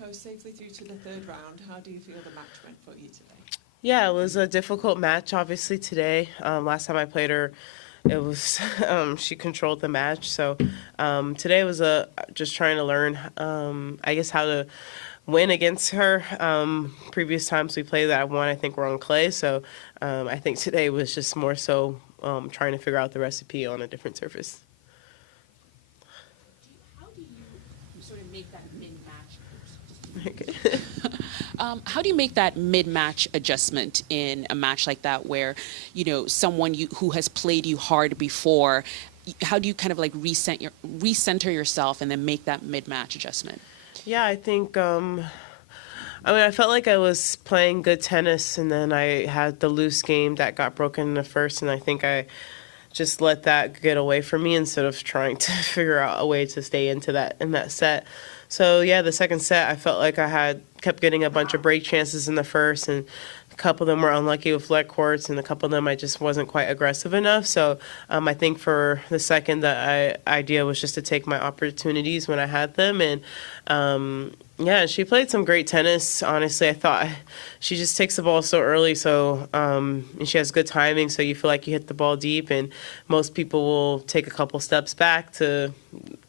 Coco, safely through to the third round. How do you feel the match went for you today? Yeah, it was a difficult match, obviously, today. Last time I played her, it was she controlled the match. So today was just trying to learn, I guess, how to win against her. Previous times we played that I won, I think we're on clay. So I think today was just more so trying to figure out the recipe on a different surface. How do you sort of make that mid-match? Okay. How do you make that mid-match adjustment in a match like that where, you know, someone who has played you hard before, how do you kind of like recenter yourself and then make that mid-match adjustment? Yeah, I think, I felt like I was playing good tennis, and then I had the loose game that got broken in the first, and I think I just let that get away from me instead of trying to figure out a way to stay in that set. So yeah, the second set I felt like I kept getting a bunch of break chances in the first, and a couple of them were unlucky with flat courts, and a couple of them I just wasn't quite aggressive enough. So I think for the second, the idea was just to take my opportunities when I had them, and yeah, she played some great tennis. Honestly, I thought she just takes the ball so early, so and she has good timing, so you feel like you hit the ball deep, and most people will take a couple steps back to,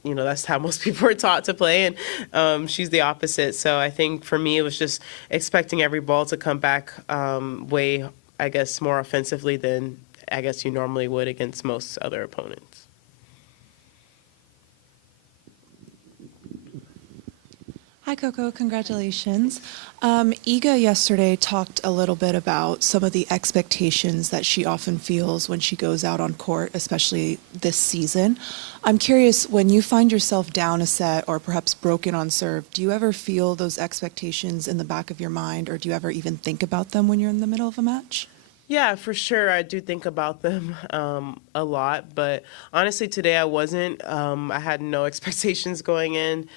you know, that's how most people are taught to play, and she's the opposite. So I think for me, it was just expecting every ball to come back way, I guess, more offensively than I guess you normally would against most other opponents. Hi, Coco. Congratulations. Iga yesterday talked a little bit about some of the expectations that she often feels when she goes out on court, especially this season. I'm curious, when you find yourself down a set or perhaps broken on serve, do you ever feel those expectations in the back of your mind, or do you ever even think about them when you're in the middle of a match? Yeah, for sure. I do think about them a lot, but honestly, today I wasn't. I had no expectations going in.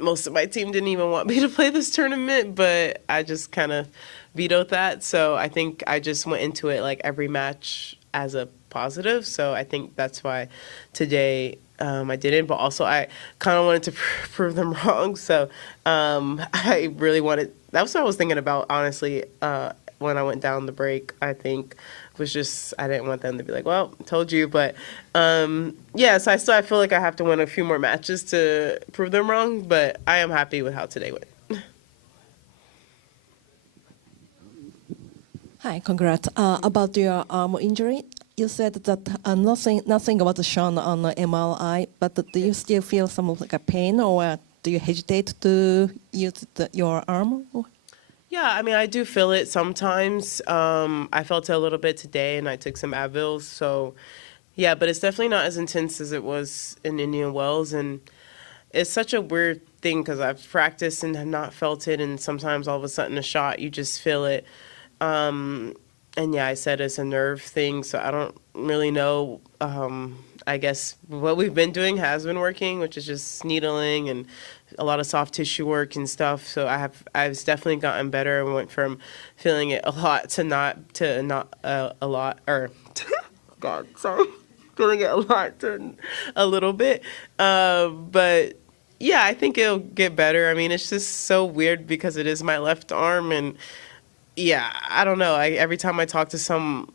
Most of my team didn't even want me to play this tournament, but I just kind of vetoed that. So I think I just went into it like every match as a positive. So I think that's why today I didn't. But also I kind of wanted to prove them wrong. So I really wanted. That's what I was thinking about, honestly, when I went down the break. I think was just I didn't want them to be like, well, told you. But yeah, so I feel like I have to win a few more matches to prove them wrong, but I am happy with how today went. Hi, congrats. About your arm injury, you said that nothing was shown on the MRI, but do you still feel some like a pain, or do you hesitate to use your arm? Yeah, I mean, I do feel it sometimes. I felt it a little bit today, and I took some Advils. So, yeah, but it's definitely not as intense as it was in Indian Wells. And it's such a weird thing because I've practiced and have not felt it, and sometimes all of a sudden a shot, you just feel it. And, yeah, I said it's a nerve thing, so I don't really know. I guess what we've been doing has been working, which is just needling and a lot of soft tissue work and stuff. So I've definitely gotten better and went from feeling it a lot to not a lot, or God, sorry, feeling it a lot to a little bit. But yeah, I think it'll get better. I mean, it's just so weird because it is my left arm, and yeah, I don't know. Every time I talk to some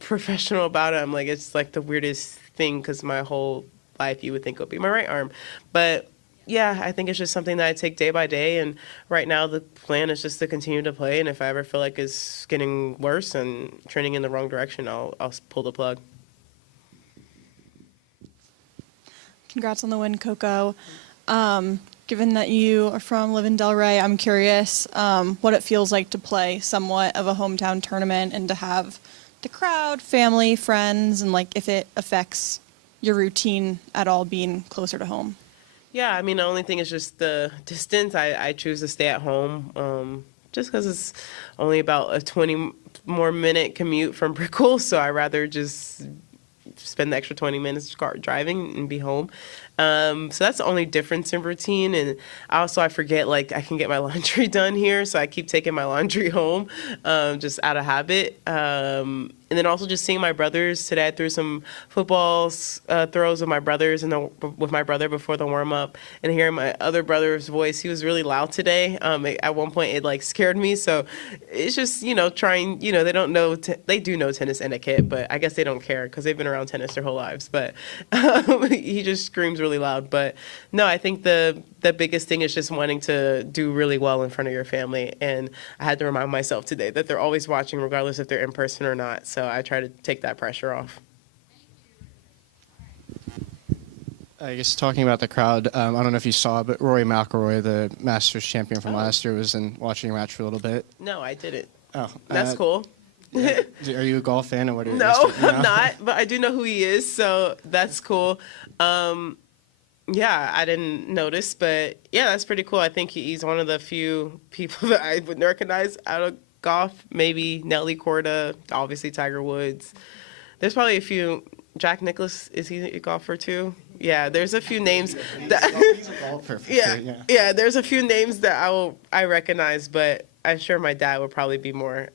professional about it, I'm like, it's like the weirdest thing because my whole life you would think it would be my right arm. But yeah, I think it's just something that I take day by day, and right now the plan is just to continue to play, and if I ever feel like it's getting worse and trending in the wrong direction, I'll pull the plug. Congrats on the win, Coco. Given that you are from Live in Delray, I'm curious what it feels like to play somewhat of a hometown tournament and to have the crowd, family, friends, and like if it affects your routine at all being closer to home. Yeah, I mean, the only thing is just the distance. I choose to stay at home just because it's only about a 20 more minute commute from Brickell, so I'd rather just spend the extra 20 minutes driving and be home. So that's the only difference in routine. And also I forget, like, I can get my laundry done here, so I keep taking my laundry home just out of habit. And then also just seeing my brothers today. I threw some footballs throws with my brothers and with my brother before the warm up, and hearing my other brother's voice. He was really loud today. At one point, it like scared me. So it's just trying. They don't know. They do know tennis etiquette, but I guess they don't care because they've been around tennis their whole lives. But he just screams really loud. But no, I think the biggest thing is just wanting to do really well in front of your family. And I had to remind myself today that they're always watching, regardless if they're in person or not. So I try to take that pressure off. I guess talking about the crowd, I don't know if you saw, but Rory McIlroy, the Masters champion from last year, was watching your match for a little bit. No, I didn't. Oh, That's cool. Yeah. Are you a golf fan, or what? No, I'm not, but I do know who he is, so that's cool. Yeah, I didn't notice, but yeah, that's pretty cool. I think he's one of the few people that I would recognize out of golf. Maybe Nelly Korda, obviously Tiger Woods. There's probably a few. Jack Nicklaus, is he a golfer too? Yeah, there's a few names that. He's a golfer. Yeah, there's a few names that I recognize, but I'm sure my dad would probably be more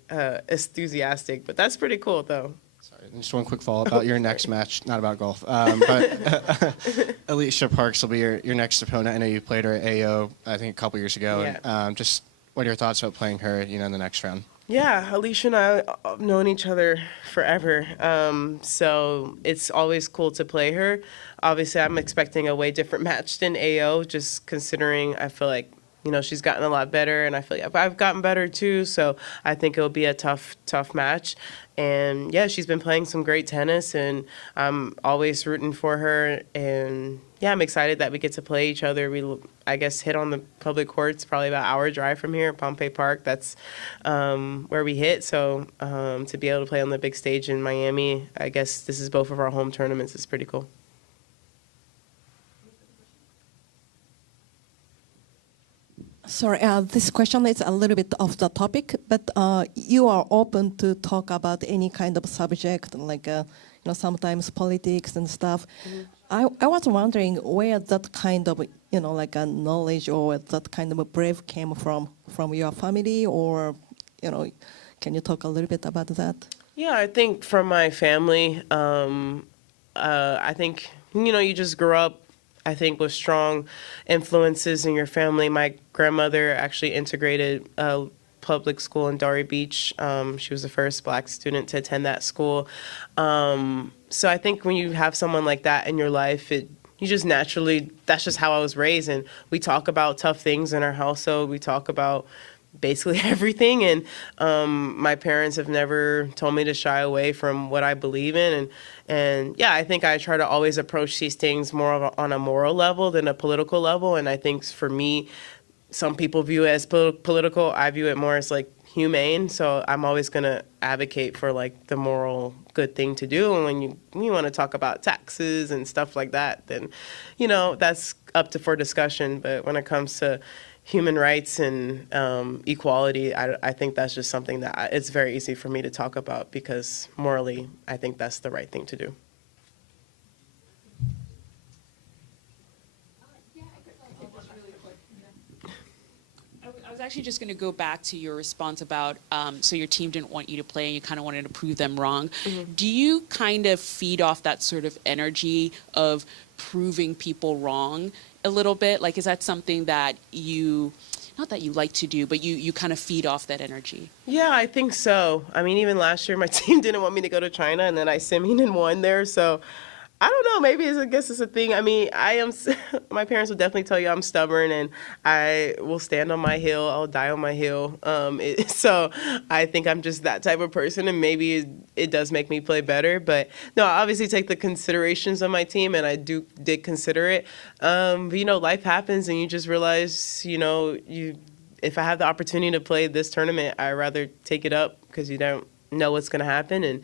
enthusiastic. But that's pretty cool, though. Sorry, just one quick follow-up about your next match, not about golf. But Alicia Parks will be your next opponent. I know you played her at AO, I think, a couple years ago. Yeah. And, just what are your thoughts about playing her, in the next round? Yeah, Alicia and I have known each other forever, so it's always cool to play her. Obviously, I'm expecting a way different match than AO, just considering I feel like, she's gotten a lot better, and I feel like I've gotten better too, so I think it'll be a tough match. And, yeah, she's been playing some great tennis, and I'm always rooting for her. And, yeah, I'm excited that we get to play each other. We, I guess, hit on the public courts, probably about an hour drive from here, Pompey Park. That's where we hit. So to be able to play on the big stage in Miami, I guess this is both of our home tournaments. It's pretty cool. Sorry, this question is a little bit off the topic, but you are open to talk about any kind of subject, like sometimes politics and stuff. Mm-hmm. I was wondering where that kind of like a knowledge or that kind of a brave came from your family, or can you talk a little bit about that? Yeah, I think from my family. I think you just grew up, I think, with strong influences in your family. My grandmother actually integrated public school in Delray Beach. She was the first Black student to attend that school. So I think when you have someone like that in your life, you just naturally, that's just how I was raised. And we talk about tough things in our household. We talk about basically everything. And my parents have never told me to shy away from what I believe in. And yeah, I think I try to always approach these things more on a moral level than a political level. And I think for me, some people view it as political. I view it more as like humane. So I'm always going to advocate for like the moral good thing to do. And when you want to talk about taxes and stuff like that, then, that's up for discussion. But when it comes to human rights and equality, I think that's just something that it's very easy for me to talk about because morally, I think that's the right thing to do. I was actually just going to go back to your response about, so your team didn't want you to play and you kind of wanted to prove them wrong. Mm-hmm. Do you kind of feed off that sort of energy of proving people wrong a little bit? Like, is that something that not that you like to do, but you kind of feed off that energy? Yeah, I think so. I mean, even last year, my team didn't want me to go to China, and then I semied and won there, so I don't know. Maybe I guess it's a thing. I mean, my parents would definitely tell you I'm stubborn and I will stand on my hill. I'll die on my hill. So I think I'm just that type of person, and maybe it does make me play better. But no, I obviously take the considerations of my team, and I did consider it. But, life happens, and you just realize, if I have the opportunity to play this tournament, I'd rather take it up because you don't know what's going to happen. And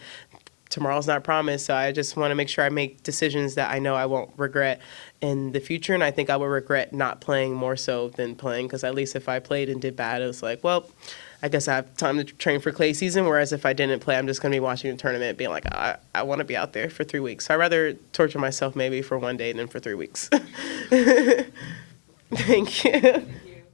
tomorrow's not promised, so I just want to make sure I make decisions that I know I won't regret in the future, and I think I would regret not playing more so than playing, because at least if I played and did bad, it was like, well, I guess I have time to train for clay season, whereas if I didn't play, I'm just going to be watching the tournament being like, I want to be out there for 3 weeks. So I'd rather torture myself maybe for one day than for 3 weeks. Thank you.